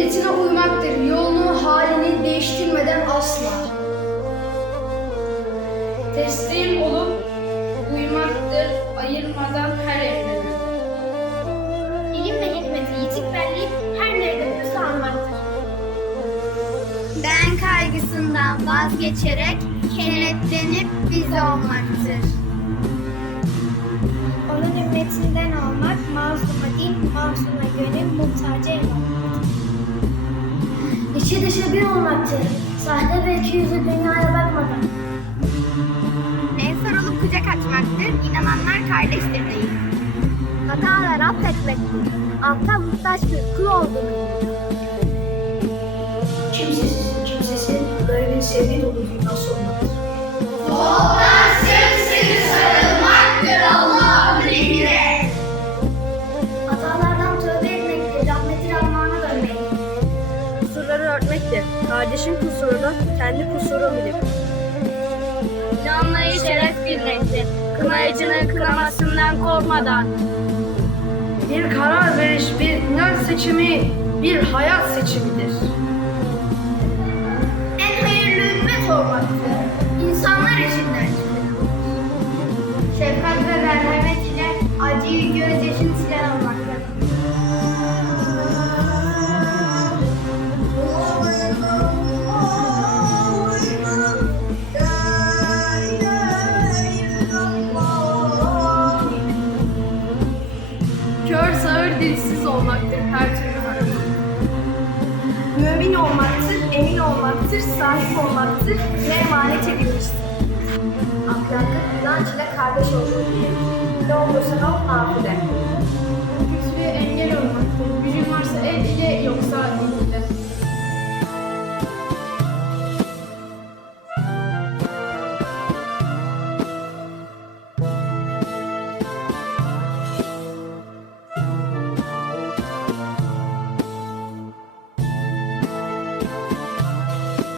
sünnetine uymaktır. Yolunu, halini değiştirmeden asla. Teslim olup uymaktır, ayırmadan her evrene. İlim ve hikmeti yitik belleyip her nerede bulursa almaktır. Ben kaygısından vazgeçerek kenetlenip biz olmaktır. Onun ümmetinden olmak, mazluma din, masuma gönül, İçi dışı bir olmaktır. Sahte ve iki yüzlü dünyaya bakmadan. Ensar olup kucak açmaktır, inananlar kardeştir değil. Hatalar affetmektir, affa muhtaç bir kul olduğunu Kimsesiz, kimsesiz böyle bir sevgi dolu dünyası olmaktır. Kardeşin kusurunu kendi kusuru bilir. Canlıya şeref bilmektir, kınayıcının kınamasından korkmadan. Bir karar veriş, bir inanç seçimi, bir hayat seçimidir. En hayırlı ümmet olmaktır, Kör, sağır, dilsiz olmaktır her türlü hareket. Mümin olmaktır, emin olmaktır, sahip olmaktır ve emanet edilmiştir. Ahlakı inanç ile kardeş olmalıdır. Ne olursa ol makule. Kötülüğe engel olmaktır. Gücün varsa el ile yoksa dil.